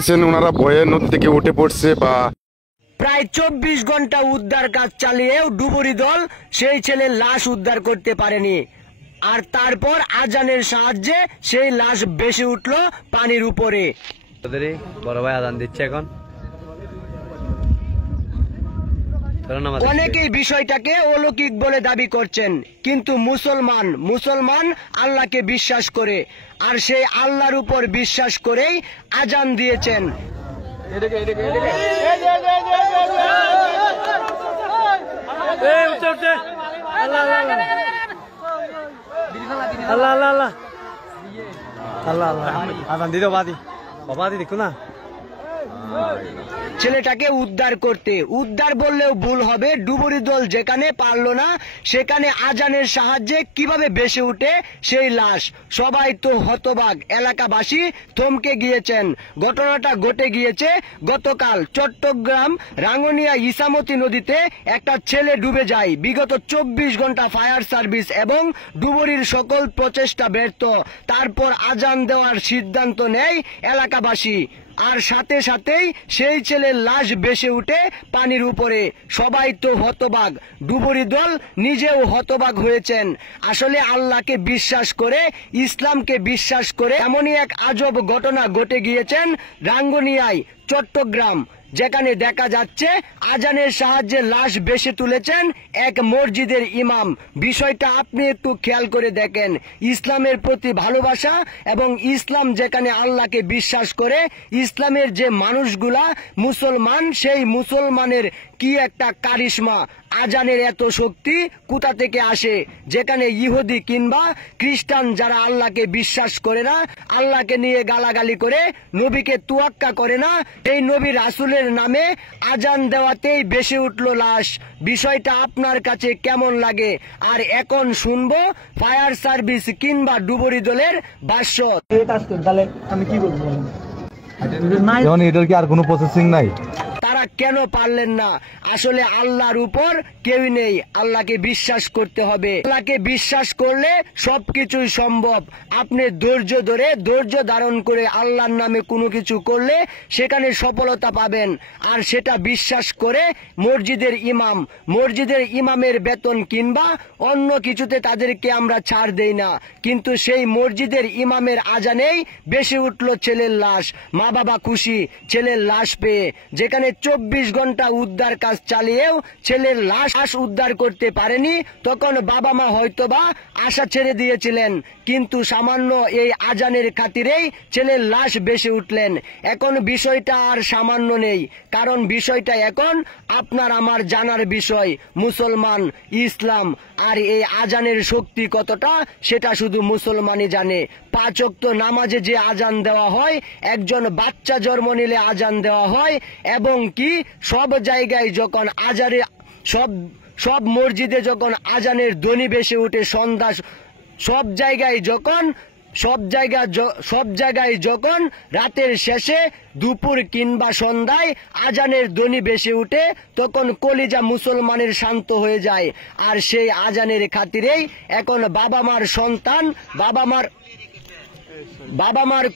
দেখতেছেন ওনারা ভয়ে নদী থেকে উঠে পড়ছে বা প্রায় 24 ঘন্টা উদ্ধার কাজ চালিয়েও ডুবুরি দল সেই ছেলের লাশ উদ্ধার করতে পারেনি। আর তারপর আজানের সাহায্যে সেই লাশ ভেসে উঠল পানির উপরে। বড় ভাই আজান দিচ্ছে এখন। অনেকেই বিষয়টাকে অলৌকিক বলে দাবি করছেন, কিন্তু মুসলমান আল্লাহকে বিশ্বাস করে, আর সেই আল্লাহর উপর বিশ্বাস করেই আজান দিয়েছেন। আল্লাহ আল্লাহ আল্লাহ আল্লাহ আল্লাহ আজান দিতে বাদি দেখো না ছেলেটাকে উদ্ধার বললেও ভুল হবে। ডুবুরি দল যেখানে পারলো না সেখানে আজানের সাহায্যে কিভাবে ভেসে উঠে সেই লাশ। সবাই তো হতবাক, এলাকাবাসী থমকে গিয়েছেন। ঘটনাটা ঘটে গিয়েছে গতকাল চট্টগ্রাম রাঙ্গুনিয়া ইসামতি নদীতে একটা ছেলে ডুবে যায়। বিগত 24 ঘন্টা ফায়ার সার্ভিস এবং ডুবুরির সকল প্রচেষ্টা ব্যর্থ। তারপর আজান দেওয়ার সিদ্ধান্ত নেয় এলাকাবাসী, আর সাথে সাথেই সেই ছেলের লাশ ভেসে উঠে পানির উপরে। সবাই তো হতবাক, ডুবুরি দল নিজেও হতবাক হয়েছেন। আসলে আল্লাহকে বিশ্বাস করে, ইসলামকে বিশ্বাস করে এমনই এক আজব ঘটনা ঘটে গিয়েছেন রাঙ্গুনিয়ায় চট্টগ্রাম, যেখানে দেখা যাচ্ছে আজানের সাহায্যে লাশ ভেসে তুলেছেন এক মসজিদের ইমাম। বিষয়টা আপনি একটু খেয়াল করে দেখেন। ইসলামের প্রতি ভালোবাসা এবং ইসলাম যেখানে আল্লাহকে বিশ্বাস করে, ইসলামের যে মানুষগুলা মুসলমান, সেই মুসলমানের কি একটা কারিশমা। আজানের এত শক্তি কোথা থেকে আসে? যেখানে ইহুদি কিংবা খ্রিস্টান যারা আল্লাহকে বিশ্বাস করে না, আল্লাহকে নিয়ে গালাগালি করে, নবীকে তুয়াক্কা করে না, এই নবী রাসূলের নামে আজান দেওয়াতেই ভেসে উঠল লাশ। বিষয়টা আপনার কাছে কেমন লাগে? আর এখন শুনবো ফায়ার সার্ভিস কিংবা ডুবুরি দলের ভাষ্য। তাহলে আমি কি বলবো? এটার কি আর কোনো প্রসেসিং নাই? তারা কেন পারলেন না? আসলে আল্লাহর উপর কেউই নেই, আল্লাহকে বিশ্বাস করতে হবে। আল্লাহকে বিশ্বাস করলে সবকিছুই সম্ভব। আপনি ধৈর্য ধারণ করে আল্লাহর নামে কোনো কিছু করলে সেখানে সফলতা পাবেন। আর সেটা বিশ্বাস করে মসজিদের ইমামের বেতন কিংবা অন্য কিছুতে তাদেরকে আমরা ছাড় দেই না, কিন্তু সেই মসজিদের ইমামের আজানেই ভেসে উঠল ছেলের লাশ। মা বাবা খুশি ছেলের লাশ পেয়ে। যেখানে 24 ঘন্টা উদ্ধার কাজ চালিয়েও ছেলের লাশ উদ্ধার করতে পারেনি, তখন বাবা মা হয়তোবা আশা ছেড়ে দিয়েছিলেন, কিন্তু সামান্য এই আজানের খাতিরেই ছেলের লাশ ভেসে উঠলেন। এখন বিষয়টা আর সামান্য নেই, কারণ বিষয়টা এখন আপনার আমার জানার বিষয়। মুসলমান, ইসলাম আর এই আজানের শক্তি কতটা সেটা শুধু মুসলমানই জানে। 5 ওয়াক্ত নামাজে যে আজান দেওয়া হয়, একজন বাচ্চা জন্ম নিলে আজান দেওয়া হয়, এবং কি সব জায়গায় যখন সব মসজিদে যখন আজানের ধ্বনি ভেসে উঠে, সন্ধ্যা সব জায়গায় যখন রাতের শেষে দুপুর কিংবা সন্ধ্যায় আজানের ধ্বনি ভেসে উঠে, তখন কলিজা মুসলমানের শান্ত হয়ে যায়। আর সেই আজানের খাতিরেই এখন বাবা মার